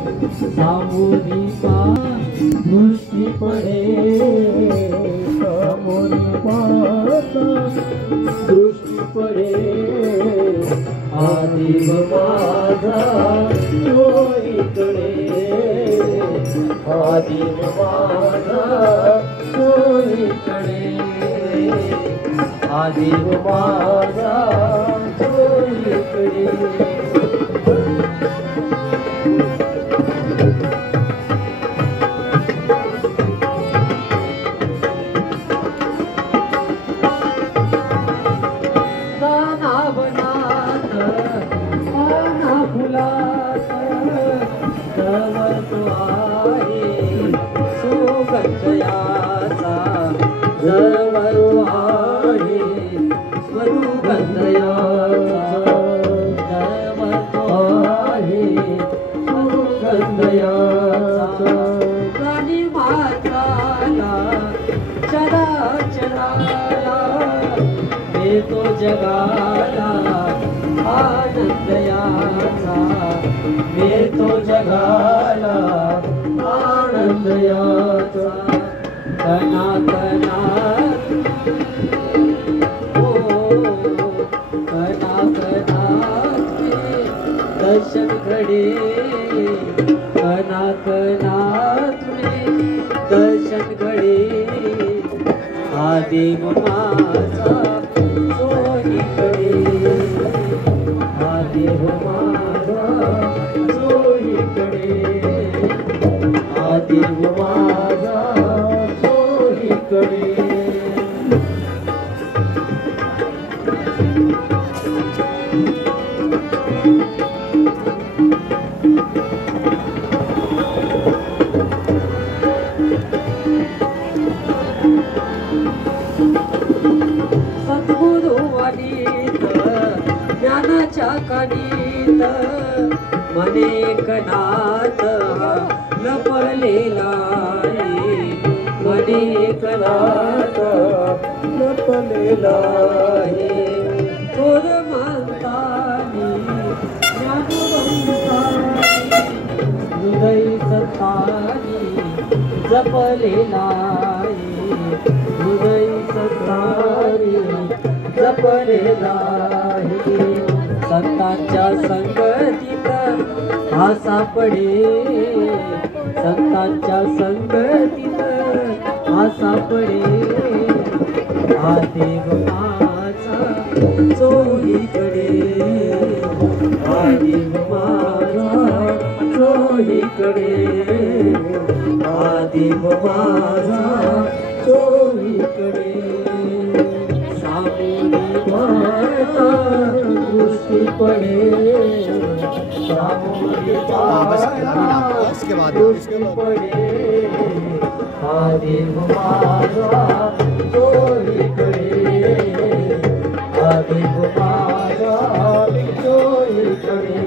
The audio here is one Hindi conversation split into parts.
सामोरी दृष्टी पडे सामोरी दृष्टी पडे आदिव माझा तो इकडे आदिव माझा तो इकडे आदिव माझा तो इकडे तो जगाला आनंद याचा मिळतो जगाला आनंद याचा कणा कणात कणा कणात दर्शन घडे कणा कणात दर्शन घडे आदिव माझा आदिव माझा चोहीकडे सद्गुरु वाणीत ज्ञानाच्या कानीत मने कणात लपलेला मने कणात लपलेला थोर म्हणतानी ज्ञानवंतानी हृदय सत्तानी जपलेला हृदय सत्तानी जपलेला संतांच्या संगतीत हा सापडे संतांच्या संगतीत हा सापडे आदिव माझा चोहीकडे आदिव माझा चोहीकडे आदिव माझा चोहीकडे सामोरी वाटा दृष्टी पडे सामोरी वाटा दृष्टी पडे आदिव माझा चोहीकडे आदिव माझा चोहीकडे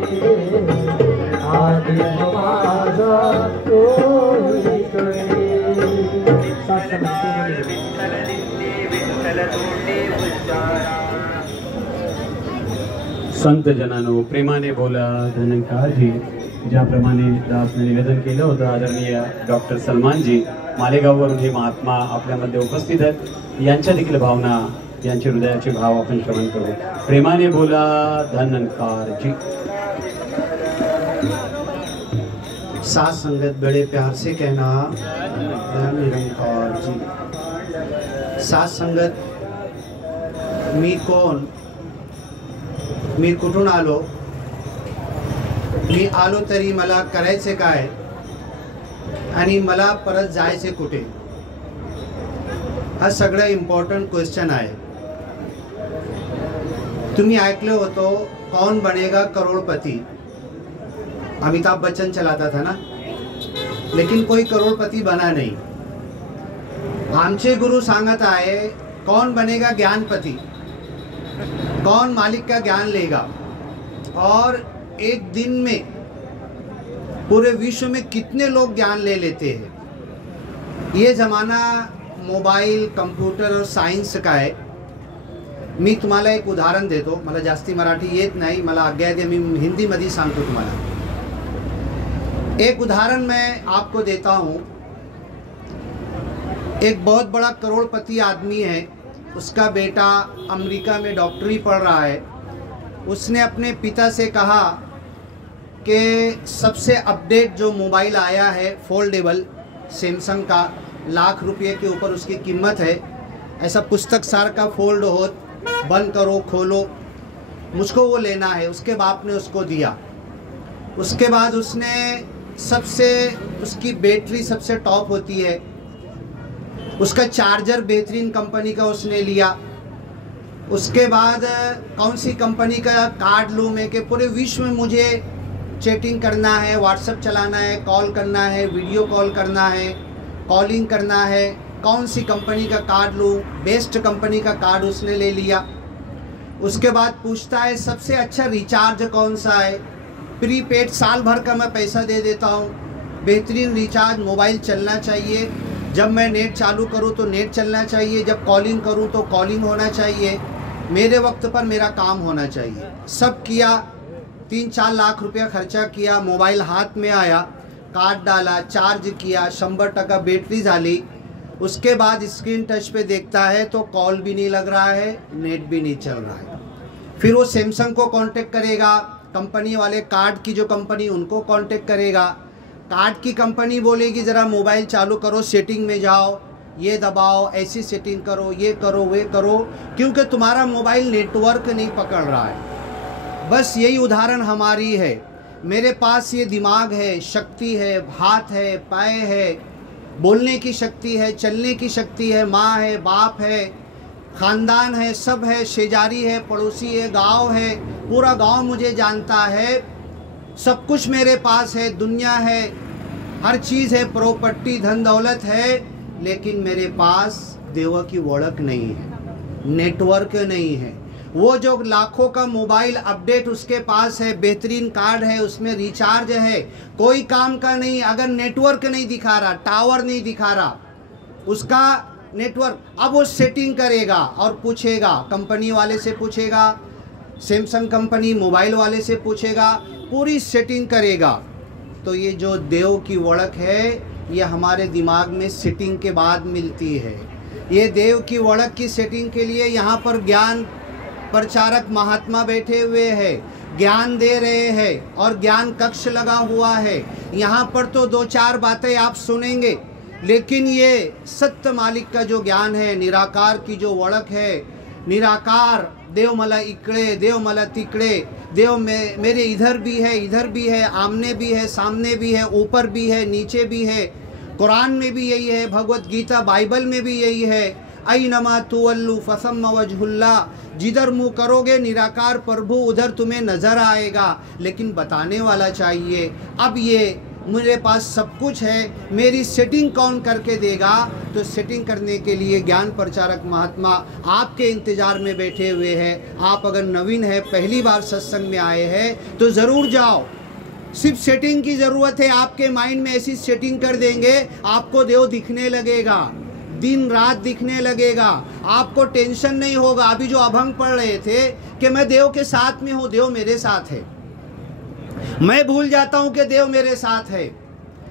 आदिव माझा चोहीकडे संत जनानो प्रेमाने बोला धनंकारजी ज्याप्रमाणे दासने निवेदन केलं होतं आदरणीय डॉक्टर सलमानजी मालेगाववरून हे महात्मा आपल्यामध्ये उपस्थित आहेत यांच्या देखील भावना यांचे हृदयाचे भाव आपण श्रवण करू प्रेमाने बोला धनंकारजी साथ संगत बड़े प्यार से कहना निरंकार जी साथ संगत मी कोण मी कुठून आलो मी आलो तरी मला करायचे काय आणि मला परत जायचे कुठे हा सगळं इम्पॉर्टंट क्वेश्चन आहे तुम्ही ऐकलं होतो कौन बनेगा करोड़पति अमिताभ बच्चन चलाता था ना लेकिन कोई करोड़पति बना नहीं आमचे गुरु सांगत आहे कौन बनेगा ज्ञानपति कौन मालिक का ज्ञान लेगा और एक दिन में पूरे विश्व में कितने लोग ज्ञान ले लेते हैं ये ज़माना मोबाईल कंप्यूटर और सायन्स का आहे मी तुम्हाला एक उदाहरण देतो मला जास्ती मराठी येत नाही मला आज्ञा द्या मी हिंदीमध्ये सांगतो तुम्हाला एक उदाहरण मैं आपको देता हूँ। एक बहुत बड़ा करोड़पति आदमी है, उसका बेटा अमेरिका में डॉक्टरी पढ़ रहा है। उसने अपने पिता से कहा कि सबसे अपडेट जो मोबाइल आया है फोल्डेबल सैमसंग का, लाख रुपये के ऊपर उसकी कीमत है, ऐसा पुस्तक सार का फोल्ड हो, बंद करो खोलो, मुझको वो लेना है। उसके बाप ने उसको दिया। उसके बाद उसने सबसे, उसकी बैटरी सबसे टॉप होती है, उसका चार्जर बेहतरीन कंपनी का उसने लिया। उसके बाद कौन सी कंपनी का कार्ड लूँ मैं कि पूरे विश्व में मुझे चैटिंग करना है, व्हाट्सएप चलाना है, कॉल करना है, वीडियो कॉल करना है, कॉलिंग करना है, कौन सी कंपनी का कार्ड लूँ, बेस्ट कंपनी का कार्ड उसने ले लिया। उसके बाद पूछता है सबसे अच्छा रिचार्ज कौन सा है, प्रीपेड साल भर का मैं पैसा दे देता हूँ, बेहतरीन रिचार्ज, मोबाइल चलना चाहिए, जब मैं नेट चालू करूँ तो नेट चलना चाहिए, जब कॉलिंग करूँ तो कॉलिंग होना चाहिए, मेरे वक्त पर मेरा काम होना चाहिए। सब किया, 3-4 लाख रुपया खर्चा किया, मोबाइल हाथ में आया, कार्ड डाला, चार्ज किया, 100% बैटरी झाली। उसके बाद स्क्रीन टच पे देखता है तो कॉल भी नहीं लग रहा है, नेट भी नहीं चल रहा है। फिर वो सैमसंग को कांटेक्ट करेगा, कंपनी वाले कार्ड की जो कंपनी उनको कांटेक्ट करेगा। कार्ड की कंपनी बोलेगी ज़रा मोबाइल चालू करो, सेटिंग में जाओ, ये दबाओ, ऐसी सेटिंग करो, ये करो, वे करो, क्योंकि तुम्हारा मोबाइल नेटवर्क नहीं पकड़ रहा है। बस यही उदाहरण हमारी है। मेरे पास ये दिमाग है, शक्ति है, हाथ है, पाए है, बोलने की शक्ति है, चलने की शक्ति है, माँ है, बाप है, ख़ानदान है, सब है, शेजारी है, पड़ोसी है, गांव है, पूरा गांव मुझे जानता है, सब कुछ मेरे पास है, दुनिया है, हर चीज़ है, प्रॉपर्टी, धन दौलत है, लेकिन मेरे पास देवा की ओळख नहीं है, नेटवर्क नहीं है। वो जो लाखों का मोबाइल अपडेट उसके पास है, बेहतरीन कार्ड है, उसमें रिचार्ज है, कोई काम का नहीं, अगर नेटवर्क नहीं दिखा रहा, टावर नहीं दिखा रहा उसका नेटवर्क, अब वो सेटिंग करेगा और पूछेगा, कंपनी वाले से पूछेगा, सैमसंग कंपनी मोबाइल वाले से पूछेगा, पूरी सेटिंग करेगा। तो ये जो देव की ओळख है ये हमारे दिमाग में सेटिंग के बाद मिलती है। ये देव की ओळख की सेटिंग के लिए यहाँ पर ज्ञान प्रचारक महात्मा बैठे हुए हैं, ज्ञान दे रहे हैं और ज्ञान कक्ष लगा हुआ है। यहाँ पर तो 2-4 बातें आप सुनेंगे, लेकिन ये सत्य मालिक का जो ज्ञान है, निराकार की जो ओळख है, निराकार, देव मला इकडे, देव मला तिकडे, देव मेरे इधर भी है, इधर भी है, आमने भी है, सामने भी है, ऊपर भी है, नीचे भी है, कुरान में भी यही है, भगवत गीता बाइबल में भी यही है, ऐनमा तुवल्लु फसम्मा वजहुल्ला, जिधर मुँह करोगे निराकार प्रभु उधर तुम्हें नज़र आएगा। लेकिन बताने वाला चाहिए। अब ये मेरे पास सब कुछ है, मेरी सेटिंग कौन करके देगा? तो सेटिंग करने के लिए ज्ञान प्रचारक महात्मा आपके इंतज़ार में बैठे हुए हैं। आप अगर नवीन है, पहली बार सत्संग में आए हैं तो ज़रूर जाओ। सिर्फ सेटिंग की ज़रूरत है, आपके माइंड में ऐसी सेटिंग कर देंगे आपको देव दिखने लगेगा, दिन रात दिखने लगेगा, आपको टेंशन नहीं होगा। अभी जो अभंग पढ़ रहे थे कि मैं देव के साथ में हूँ, देव मेरे साथ है, मैं भूल जाता हूँ कि देव मेरे साथ है।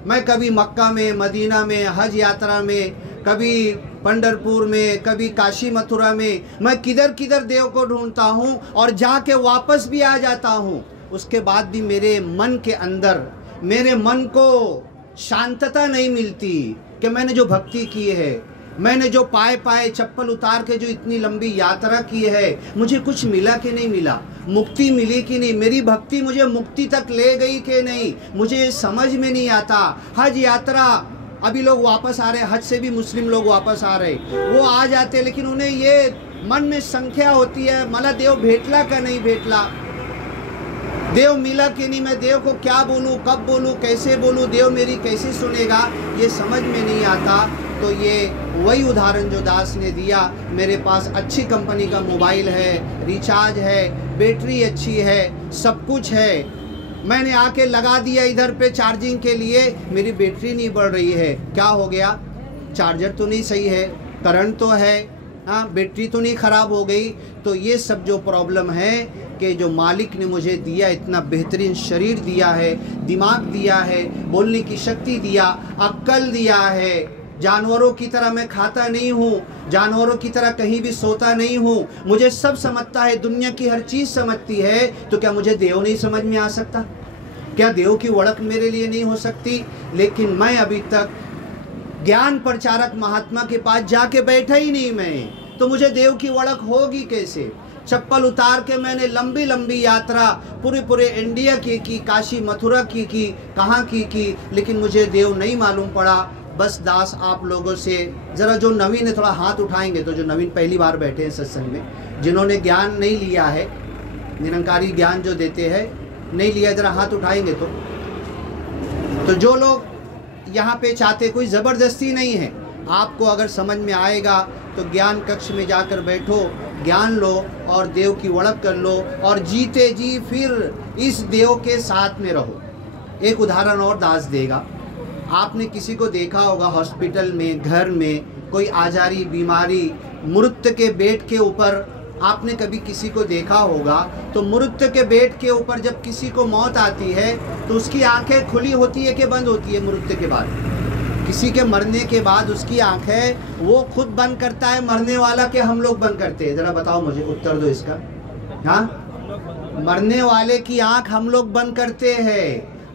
मैं कभी मक्का में, मदीना में, हज यात्रा में, कभी पंढरपुर में, कभी काशी मथुरा में, मैं किधर किधर देव को ढूंढता हूँ और जाके वापस भी आ जाता हूँ। उसके बाद भी मेरे मन के अंदर, मेरे मन को शांतता नहीं मिलती कि मैंने जो भक्ति की है, मैंने जो पाए चप्पल उतार के जो इतनी लंबी यात्रा की है, मुझे कुछ मिला कि नहीं मिला, मुक्ति मिली कि नहीं, मेरी भक्ति मुझे मुक्ति तक ले गई कि नहीं, मुझे समझ में नहीं आता। हज यात्रा, अभी लोग वापस आ रहे, हज से भी मुस्लिम लोग वापस आ रहे, वो आ जाते, लेकिन उन्हें ये मन में संख्या होती है, मला देव भेटला का नहीं भेटला, देव मिला कि नहीं, मैं देव को क्या बोलूँ, कब बोलूँ, कैसे बोलूँ, देव मेरी कैसे सुनेगा, ये समझ में नहीं आता। तो ये वही उदाहरण जो दास ने दिया, मेरे पास अच्छी कंपनी का मोबाइल है, रिचार्ज है, बैटरी अच्छी है, सब कुछ है, मैंने आके लगा दिया इधर पे चार्जिंग के लिए, मेरी बैटरी नहीं बढ़ रही है, क्या हो गया? चार्जर तो नहीं सही है, करंट तो है, हाँ, बैटरी तो नहीं ख़राब हो गई। तो ये सब जो प्रॉब्लम है कि जो मालिक ने मुझे दिया, इतना बेहतरीन शरीर दिया है, दिमाग दिया है, बोलने की शक्ति दिया, अक्ल दिया है। जानवरों की तरह मैं खाता नहीं हूँ, जानवरों की तरह कहीं भी सोता नहीं हूँ, मुझे सब समझता है, दुनिया की हर चीज़ समझती है। तो क्या मुझे देव नहीं समझ में आ सकता? क्या देव की ओळख मेरे लिए नहीं हो सकती? लेकिन मैं अभी तक ज्ञान प्रचारक महात्मा के पास जाके बैठा ही नहीं मैं, तो मुझे देव की ओळख होगी कैसे? चप्पल उतार के मैंने लंबी लंबी यात्रा पूरे इंडिया की, काशी मथुरा की, कहाँ की, लेकिन मुझे देव नहीं मालूम पड़ा। बस दास आप लोगों से ज़रा जो नवीन है थोड़ा हाथ उठाएंगे, तो जो नवीन पहली बार बैठे हैं सत्संग में, जिन्होंने ज्ञान नहीं लिया है, निरंकारी ज्ञान जो देते हैं नहीं लिया, ज़रा हाथ उठाएंगे। तो जो लोग यहाँ पे चाहते, कोई ज़बरदस्ती नहीं है, आपको अगर समझ में आएगा तो ज्ञान कक्ष में जाकर बैठो, ज्ञान लो और देव की ओळख कर लो, और जीते जी फिर इस देव के साथ में रहो। एक उदाहरण और दास देगा। आपने किसी को देखा होगा हॉस्पिटल में, घर में, कोई आजारी बीमारी, मृत्यु के बेड के ऊपर आपने कभी किसी को देखा होगा, तो मृत्यु के बेड के ऊपर जब किसी को मौत आती है तो उसकी आंखें खुली होती है कि बंद होती है? मृत्यु के बाद, किसी के मरने के बाद उसकी आंखें वो खुद बंद करता है, मरने वाला के हम लोग बंद करते हैं? ज़रा बताओ मुझे, उत्तर दो इसका। हाँ, मरने वाले की आंख हम लोग बंद करते हैं।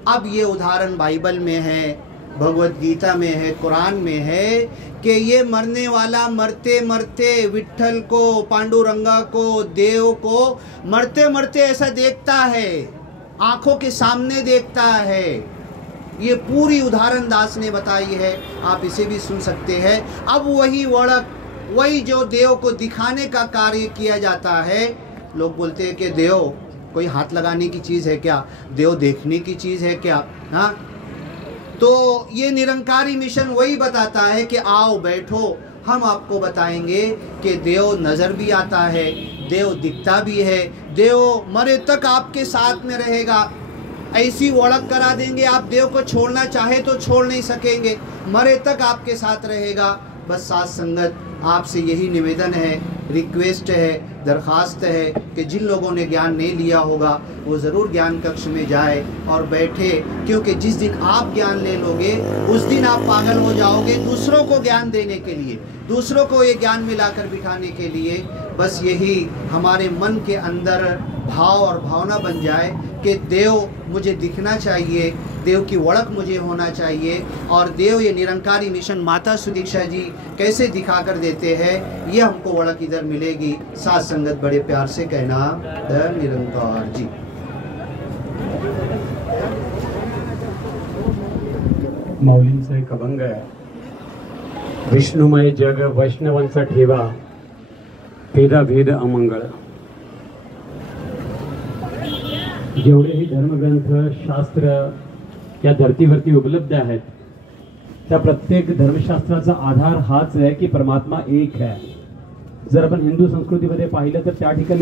अब ये उदाहरण बाइबल में है, भगवत गीता में है, कुरान में है कि ये मरने वाला मरते मरते विट्ठल को, पांडुरंगा को, देव को मरते मरते ऐसा देखता है, आंखों के सामने देखता है। ये पूरी उदाहरण दास ने बताई है, आप इसे भी सुन सकते हैं। अब वही ओळख, वही जो देव को दिखाने का कार्य किया जाता है। लोग बोलते हैं कि देव कोई हाथ लगाने की चीज़ है क्या? देव देखने की चीज़ है क्या? हाँ, तो ये निरंकारी मिशन वही बताता है कि आओ बैठो, हम आपको बताएंगे कि देव नज़र भी आता है, देव दिखता भी है, देव मरे तक आपके साथ में रहेगा। ऐसी ओळख करा देंगे, आप देव को छोड़ना चाहे तो छोड़ नहीं सकेंगे, मरे तक आपके साथ रहेगा। बस साथ संगत आपसे यही निवेदन है, रिक्वेस्ट है, दरख्वास्त है कि जिन लोगों ने ज्ञान नहीं लिया होगा वो ज़रूर ज्ञान कक्ष में जाए और बैठे, क्योंकि जिस दिन आप ज्ञान ले लोगे उस दिन आप पागल हो जाओगे दूसरों को ज्ञान देने के लिए, दूसरों को ये ज्ञान मिलाकर बिठाने के लिए। बस यही हमारे मन के अंदर भाव और भावना बन जाए कि देव मुझे दिखना चाहिए, देव की ओळख मुझे होना चाहिए। और देव ये निरंकारी मिशन माता सुदीक्षा जी कैसे दिखा कर देते हैं, ये हमको ओळख इधर मिलेगी। साथ संगत बड़े प्यार से कहना, द निरंकार जी। माऊलींचा एक अभंग आहे, विष्णुमय जग वैष्णवांचा ठेवा, भेदाभेद अमंगळ। जेवढेही धर्मग्रंथ शास्त्र या धर्तीवरती उपलब्ध आहेत, त्या प्रत्येक धर्मशास्त्राचा आधार हाच आहे की परमात्मा एक आहे। जर आपण हिंदू संस्कृतीमध्ये पाहिलं तर त्या ठिकाणी